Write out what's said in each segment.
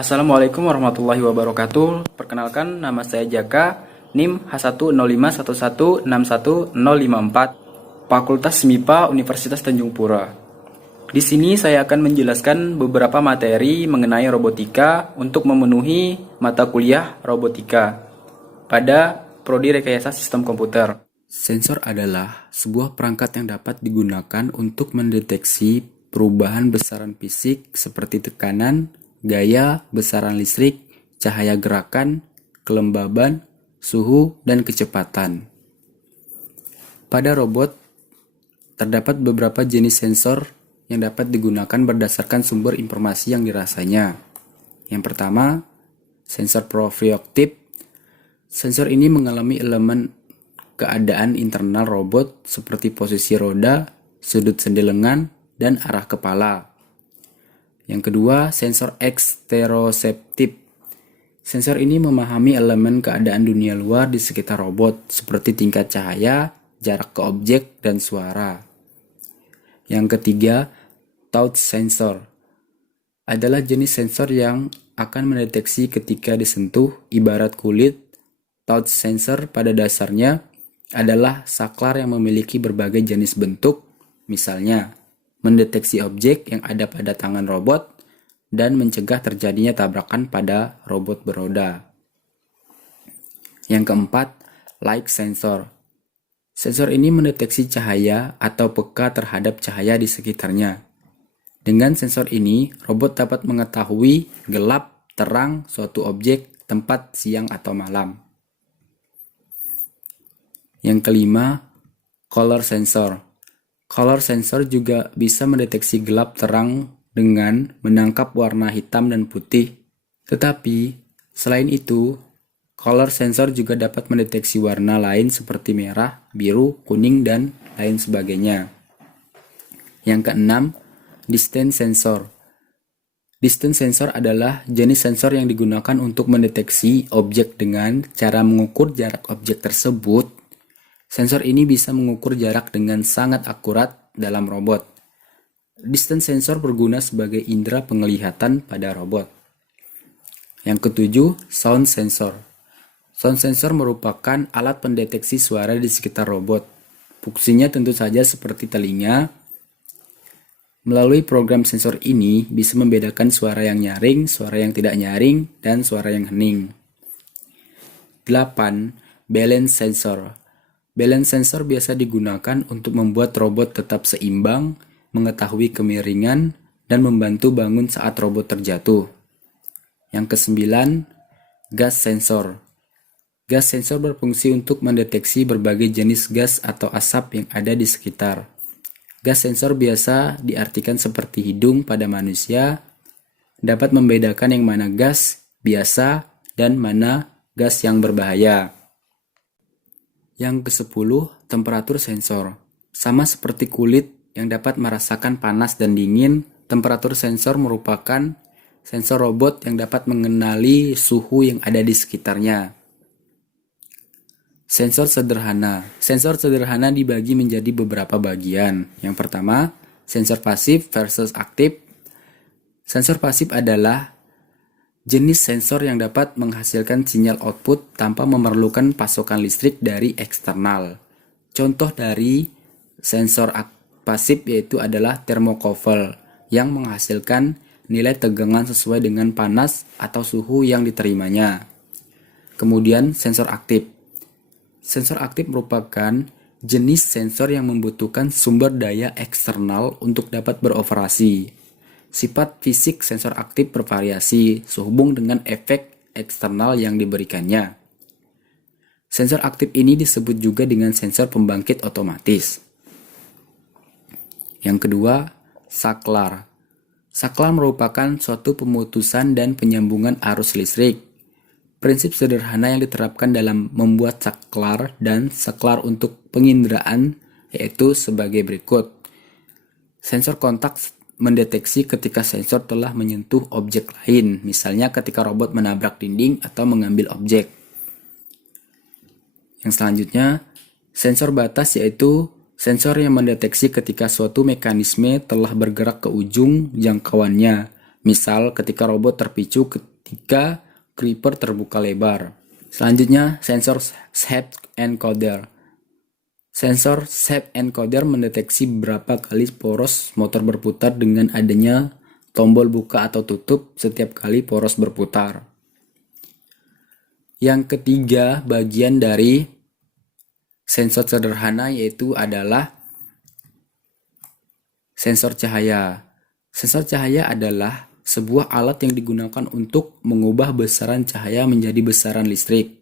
Assalamualaikum warahmatullahi wabarakatuh. Perkenalkan, nama saya Jaka, NIM H10511616154, Fakultas MIPA Universitas Tanjung Pura. Di sini saya akan menjelaskan beberapa materi mengenai robotika untuk memenuhi mata kuliah robotika pada Prodi Rekayasa Sistem Komputer. Sensor adalah sebuah perangkat yang dapat digunakan untuk mendeteksi perubahan besaran fisik seperti tekanan, gaya, besaran listrik, cahaya gerakan, kelembaban, suhu, dan kecepatan. Pada robot, terdapat beberapa jenis sensor yang dapat digunakan berdasarkan sumber informasi yang dirasanya. Yang pertama, sensor proprioceptif. Sensor ini mengalami elemen keadaan internal robot seperti posisi roda, sudut sendi lengan, dan arah kepala. Yang kedua, sensor eksteroseptif. Sensor ini memahami elemen keadaan dunia luar di sekitar robot, seperti tingkat cahaya, jarak ke objek, dan suara. Yang ketiga, touch sensor. Adalah jenis sensor yang akan mendeteksi ketika disentuh, ibarat kulit. Touch sensor pada dasarnya adalah saklar yang memiliki berbagai jenis bentuk, misalnya mendeteksi objek yang ada pada tangan robot dan mencegah terjadinya tabrakan pada robot beroda. Yang keempat, light sensor. Sensor ini mendeteksi cahaya atau peka terhadap cahaya di sekitarnya. Dengan sensor ini, robot dapat mengetahui gelap, terang, suatu objek, tempat, siang atau malam. Yang kelima, color sensor. Color sensor juga bisa mendeteksi gelap terang dengan menangkap warna hitam dan putih. Tetapi, selain itu, color sensor juga dapat mendeteksi warna lain seperti merah, biru, kuning, dan lain sebagainya. Yang keenam, distance sensor. Distance sensor adalah jenis sensor yang digunakan untuk mendeteksi objek dengan cara mengukur jarak objek tersebut. Sensor ini bisa mengukur jarak dengan sangat akurat dalam robot. Distance sensor berguna sebagai indera penglihatan pada robot. Yang ketujuh, sound sensor. Sound sensor merupakan alat pendeteksi suara di sekitar robot. Fungsinya tentu saja seperti telinga. Melalui program sensor ini bisa membedakan suara yang nyaring, suara yang tidak nyaring, dan suara yang hening. 8. Balance sensor. Balance sensor biasa digunakan untuk membuat robot tetap seimbang, mengetahui kemiringan, dan membantu bangun saat robot terjatuh. Yang kesembilan, gas sensor. Gas sensor berfungsi untuk mendeteksi berbagai jenis gas atau asap yang ada di sekitar. Gas sensor biasa diartikan seperti hidung pada manusia, dapat membedakan yang mana gas biasa dan mana gas yang berbahaya. Yang ke-10, temperatur sensor. Sama seperti kulit yang dapat merasakan panas dan dingin, temperatur sensor merupakan sensor robot yang dapat mengenali suhu yang ada di sekitarnya. Sensor sederhana. Sensor sederhana dibagi menjadi beberapa bagian. Yang pertama, sensor pasif versus aktif. Sensor pasif adalah jenis sensor yang dapat menghasilkan sinyal output tanpa memerlukan pasokan listrik dari eksternal. Contoh dari sensor pasif yaitu adalah thermocouple yang menghasilkan nilai tegangan sesuai dengan panas atau suhu yang diterimanya. Kemudian sensor aktif. Sensor aktif merupakan jenis sensor yang membutuhkan sumber daya eksternal untuk dapat beroperasi. Sifat fisik sensor aktif bervariasi sehubung dengan efek eksternal yang diberikannya. Sensor aktif ini disebut juga dengan sensor pembangkit otomatis. Yang kedua, saklar. Saklar merupakan suatu pemutusan dan penyambungan arus listrik. Prinsip sederhana yang diterapkan dalam membuat saklar dan saklar untuk penginderaan yaitu sebagai berikut. Sensor kontak mendeteksi ketika sensor telah menyentuh objek lain, misalnya ketika robot menabrak dinding atau mengambil objek. Yang selanjutnya, sensor batas yaitu sensor yang mendeteksi ketika suatu mekanisme telah bergerak ke ujung jangkauannya, Misal ketika robot terpicu ketika creeper terbuka lebar. Selanjutnya, sensor shape encoder. Sensor shape encoder mendeteksi berapa kali poros motor berputar dengan adanya tombol buka atau tutup setiap kali poros berputar. Yang ketiga, bagian dari sensor sederhana yaitu adalah sensor cahaya. Sensor cahaya adalah sebuah alat yang digunakan untuk mengubah besaran cahaya menjadi besaran listrik.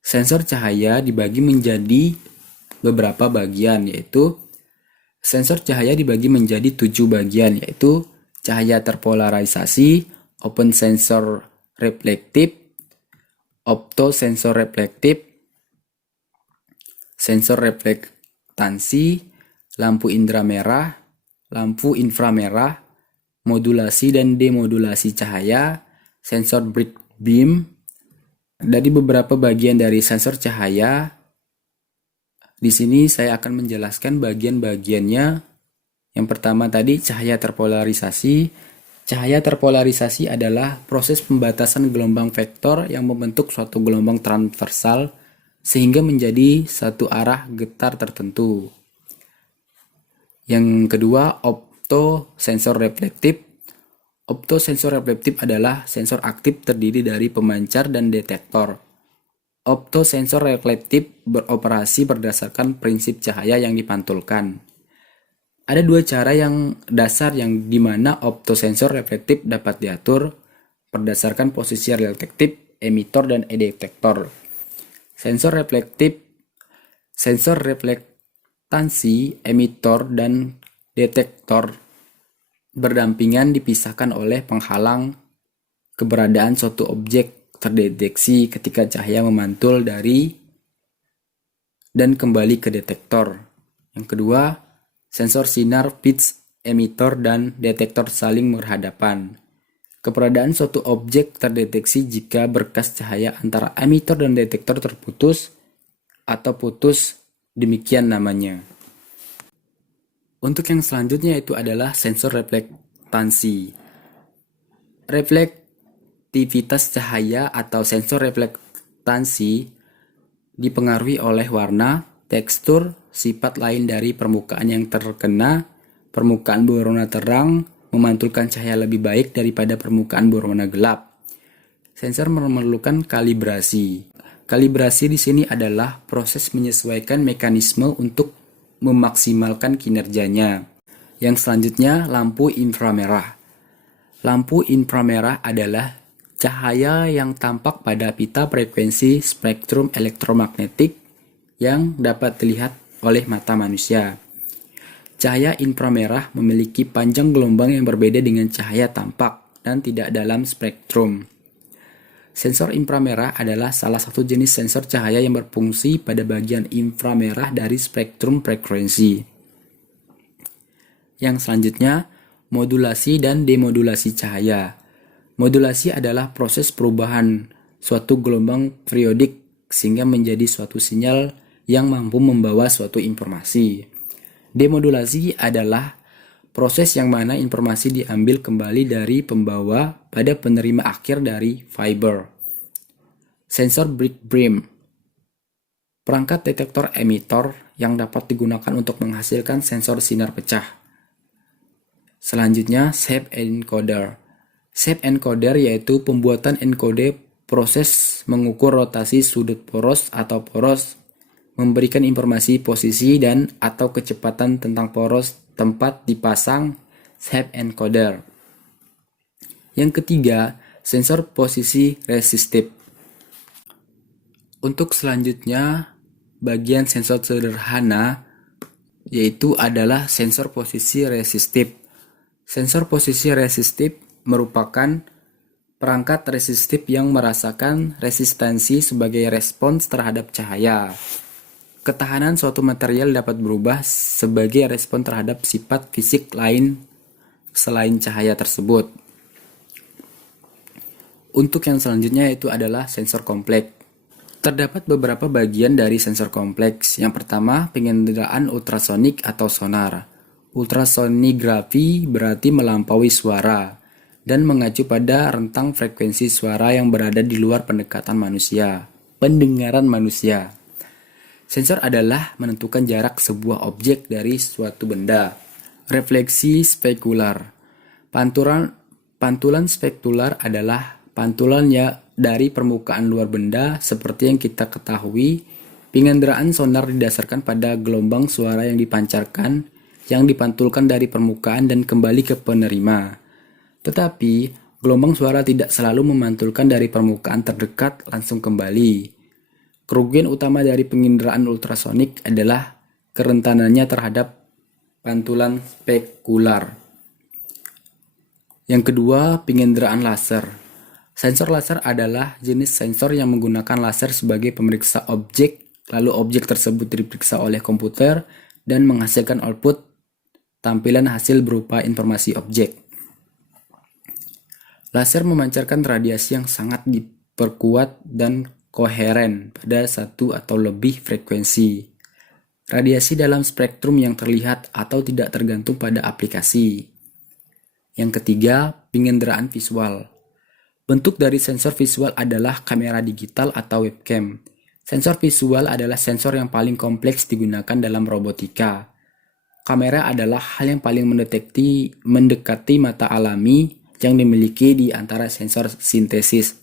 Sensor cahaya dibagi menjadi beberapa bagian, yaitu sensor cahaya dibagi menjadi 7 bagian, yaitu cahaya terpolarisasi, open sensor reflektif, optosensor reflektif, sensor reflektansi, lampu indera merah, lampu inframerah, modulasi dan demodulasi cahaya, sensor bright beam. Dari beberapa bagian dari sensor cahaya, di sini saya akan menjelaskan bagian-bagiannya. Yang pertama tadi cahaya terpolarisasi. Cahaya terpolarisasi adalah proses pembatasan gelombang vektor yang membentuk suatu gelombang transversal sehingga menjadi satu arah getar tertentu. Yang kedua, optosensor reflektif. Optosensor reflektif adalah sensor aktif terdiri dari pemancar dan detektor. Optosensor reflektif beroperasi berdasarkan prinsip cahaya yang dipantulkan. Ada dua cara yang dasar yang dimana optosensor reflektif dapat diatur berdasarkan posisi reflektif, emitor, dan detektor. Sensor reflektansi, emitor, dan detektor berdampingan dipisahkan oleh penghalang keberadaan suatu objek terdeteksi ketika cahaya memantul dari dan kembali ke detektor. Yang kedua, sensor sinar, pitch, emitor, dan detektor saling berhadapan. Keberadaan suatu objek terdeteksi jika berkas cahaya antara emitor dan detektor terputus atau putus, demikian namanya. Untuk yang selanjutnya itu adalah sensor reflektansi. Reflektivitas cahaya atau sensor reflektansi dipengaruhi oleh warna, tekstur, sifat lain dari permukaan yang terkena. Permukaan berwarna terang memantulkan cahaya lebih baik daripada permukaan berwarna gelap. Sensor memerlukan kalibrasi. Kalibrasi di sini adalah proses menyesuaikan mekanisme untuk memaksimalkan kinerjanya. Yang selanjutnya, lampu inframerah. Lampu inframerah adalah cahaya yang tampak pada pita frekuensi spektrum elektromagnetik yang dapat dilihat oleh mata manusia. Cahaya inframerah memiliki panjang gelombang yang berbeda dengan cahaya tampak dan tidak dalam spektrum. Sensor inframerah adalah salah satu jenis sensor cahaya yang berfungsi pada bagian inframerah dari spektrum frekuensi. Yang selanjutnya, modulasi dan demodulasi cahaya. Modulasi adalah proses perubahan suatu gelombang periodik sehingga menjadi suatu sinyal yang mampu membawa suatu informasi. Demodulasi adalah proses yang mana informasi diambil kembali dari pembawa pada penerima akhir dari fiber. Sensor bright beam. Perangkat detektor emitor yang dapat digunakan untuk menghasilkan sensor sinar pecah. Selanjutnya, shape encoder. Shape encoder yaitu pembuatan enkode proses mengukur rotasi sudut poros atau poros, memberikan informasi posisi dan atau kecepatan tentang poros tempat dipasang shape encoder. Yang ketiga, sensor posisi resistif. Untuk selanjutnya, bagian sensor sederhana yaitu adalah sensor posisi resistif. Sensor posisi resistif merupakan perangkat resistif yang merasakan resistansi sebagai respons terhadap cahaya. Ketahanan suatu material dapat berubah sebagai respon terhadap sifat fisik lain selain cahaya tersebut. Untuk yang selanjutnya itu adalah sensor kompleks. Terdapat beberapa bagian dari sensor kompleks. Yang pertama, penginderaan ultrasonik atau sonar. Ultrasonigrafi berarti melampaui suara. dan mengacu pada rentang frekuensi suara yang berada di luar pendengaran manusia. Sensor adalah menentukan jarak sebuah objek dari suatu benda. Refleksi spekular. Pantulan spekular adalah pantulannya dari permukaan luar benda. Seperti yang kita ketahui, penginderaan sonar didasarkan pada gelombang suara yang dipancarkan, yang dipantulkan dari permukaan dan kembali ke penerima. Tetapi, gelombang suara tidak selalu memantulkan dari permukaan terdekat langsung kembali. Kerugian utama dari penginderaan ultrasonik adalah kerentanannya terhadap pantulan spekular. Yang kedua, penginderaan laser. Sensor laser adalah jenis sensor yang menggunakan laser sebagai pemeriksa objek, lalu objek tersebut diperiksa oleh komputer dan menghasilkan output tampilan hasil berupa informasi objek. Laser memancarkan radiasi yang sangat diperkuat dan koheren pada satu atau lebih frekuensi. Radiasi dalam spektrum yang terlihat atau tidak tergantung pada aplikasi. Yang ketiga, penginderaan visual. Bentuk dari sensor visual adalah kamera digital atau webcam. Sensor visual adalah sensor yang paling kompleks digunakan dalam robotika. Kamera adalah hal yang paling mendekati mata alami yang dimiliki di antara sensor sintesis.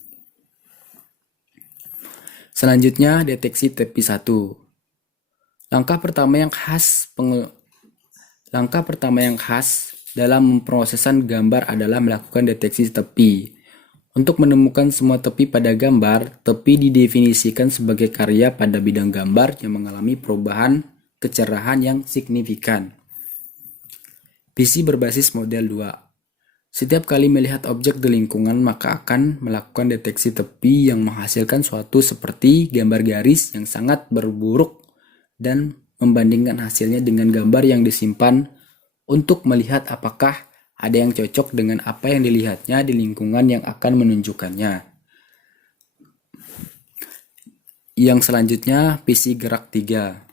Selanjutnya, deteksi tepi 1. Langkah pertama yang khas dalam pemrosesan gambar adalah melakukan deteksi tepi. Untuk menemukan semua tepi pada gambar, tepi didefinisikan sebagai karya pada bidang gambar yang mengalami perubahan kecerahan yang signifikan. PC berbasis model 2. Setiap kali melihat objek di lingkungan, maka akan melakukan deteksi tepi yang menghasilkan suatu seperti gambar garis yang sangat berburuk dan membandingkan hasilnya dengan gambar yang disimpan untuk melihat apakah ada yang cocok dengan apa yang dilihatnya di lingkungan yang akan menunjukkannya. Yang selanjutnya, PC gerak 3.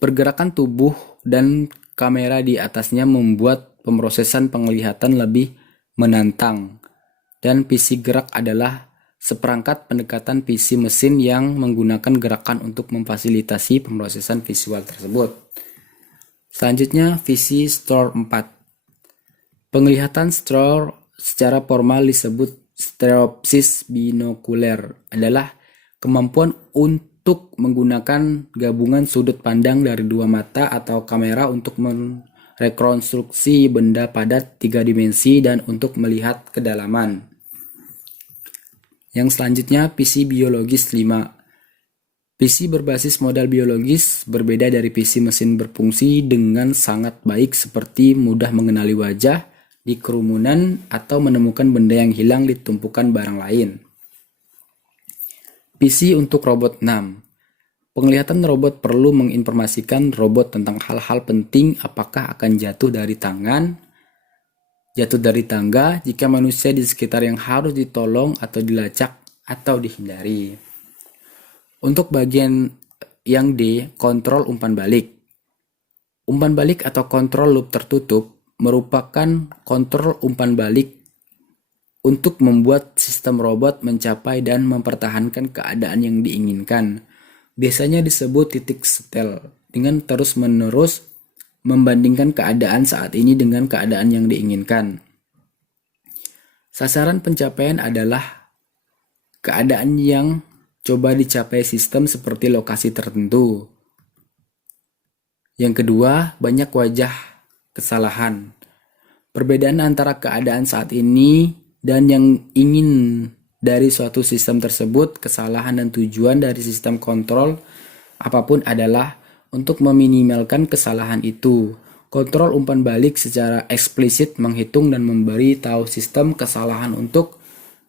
Pergerakan tubuh dan kamera di atasnya membuat pemrosesan penglihatan lebih menantang, dan PC gerak adalah seperangkat pendekatan PC mesin yang menggunakan gerakan untuk memfasilitasi pemrosesan visual tersebut. Selanjutnya, PC Store 4. Penglihatan store secara formal disebut stereopsis binokuler, adalah kemampuan untuk menggunakan gabungan sudut pandang dari dua mata atau kamera untuk merekonstruksi benda pada 3 dimensi dan untuk melihat kedalaman. Yang selanjutnya, PC biologis 5. PC berbasis modal biologis berbeda dari PC mesin berfungsi dengan sangat baik seperti mudah mengenali wajah di kerumunan atau menemukan benda yang hilang di tumpukan barang lain. PC untuk robot 6. Penglihatan robot perlu menginformasikan robot tentang hal-hal penting, apakah akan jatuh dari tangga jika manusia di sekitar yang harus ditolong atau dilacak atau dihindari. Untuk bagian yang D, kontrol umpan balik. Umpan balik atau kontrol loop tertutup merupakan kontrol umpan balik untuk membuat sistem robot mencapai dan mempertahankan keadaan yang diinginkan. Biasanya disebut titik setel, dengan terus-menerus membandingkan keadaan saat ini dengan keadaan yang diinginkan. Sasaran pencapaian adalah keadaan yang coba dicapai sistem seperti lokasi tertentu. Yang kedua, banyak wajah kesalahan. Perbedaan antara keadaan saat ini dan yang ingin dari suatu sistem tersebut, kesalahan dan tujuan dari sistem kontrol apapun adalah untuk meminimalkan kesalahan itu. Kontrol umpan balik secara eksplisit menghitung dan memberi tahu sistem kesalahan untuk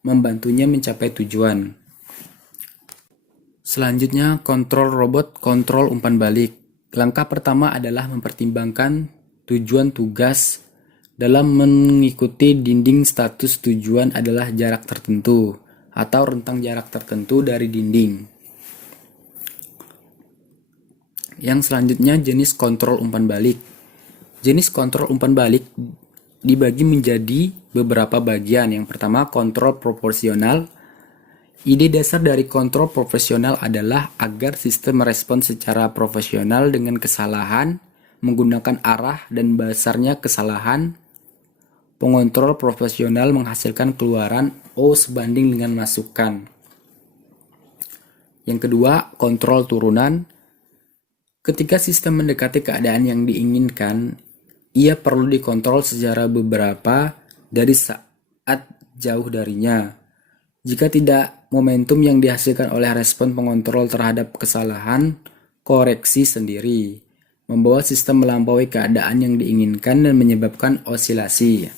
membantunya mencapai tujuan. Selanjutnya, kontrol robot kontrol umpan balik. Langkah pertama adalah mempertimbangkan tujuan tugas. Dalam mengikuti dinding, status tujuan adalah jarak tertentu atau rentang jarak tertentu dari dinding. Yang selanjutnya, jenis kontrol umpan balik. Jenis kontrol umpan balik dibagi menjadi beberapa bagian. Yang pertama, kontrol proporsional. Ide dasar dari kontrol profesional adalah agar sistem merespon secara profesional dengan kesalahan, menggunakan arah dan besarnya kesalahan. Pengontrol profesional menghasilkan keluaran O sebanding dengan masukan. Yang kedua, kontrol turunan. Ketika sistem mendekati keadaan yang diinginkan, ia perlu dikontrol secara beberapa dari saat jauh darinya. Jika tidak, momentum yang dihasilkan oleh respon pengontrol terhadap kesalahan koreksi sendiri, membawa sistem melampaui keadaan yang diinginkan dan menyebabkan osilasi.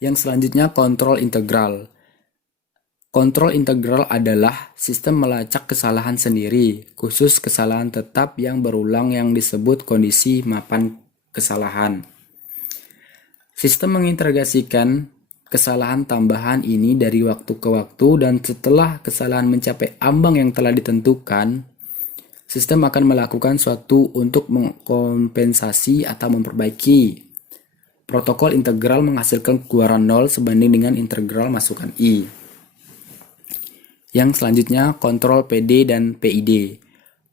Yang selanjutnya, kontrol integral. Kontrol integral adalah sistem melacak kesalahan sendiri, khusus kesalahan tetap yang berulang yang disebut kondisi mapan kesalahan. Sistem mengintegrasikan kesalahan tambahan ini dari waktu ke waktu, dan setelah kesalahan mencapai ambang yang telah ditentukan, sistem akan melakukan suatu untuk mengkompensasi atau memperbaiki. Protokol integral menghasilkan keluaran 0 sebanding dengan integral masukan I. Yang selanjutnya, kontrol PD dan PID.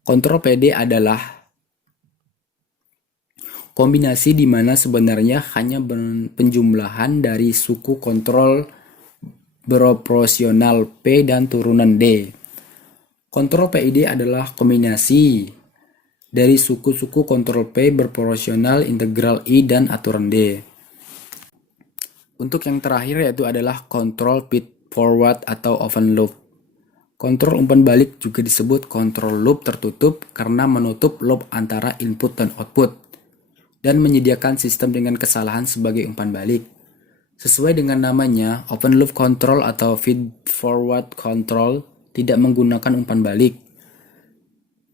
Kontrol PD adalah kombinasi di mana sebenarnya hanya penjumlahan dari suku kontrol beroporsional P dan turunan D. Kontrol PID adalah kombinasi dari suku-suku kontrol P berproporsional integral I dan aturan D. Untuk yang terakhir yaitu adalah kontrol feed forward atau open loop. Kontrol umpan balik juga disebut kontrol loop tertutup karena menutup loop antara input dan output dan menyediakan sistem dengan kesalahan sebagai umpan balik. Sesuai dengan namanya, open loop control atau feed forward control tidak menggunakan umpan balik.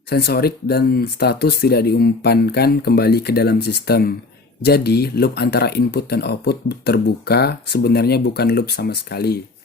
Sensorik dan status tidak diumpankan kembali ke dalam sistem. Jadi, loop antara input dan output terbuka sebenarnya bukan loop sama sekali.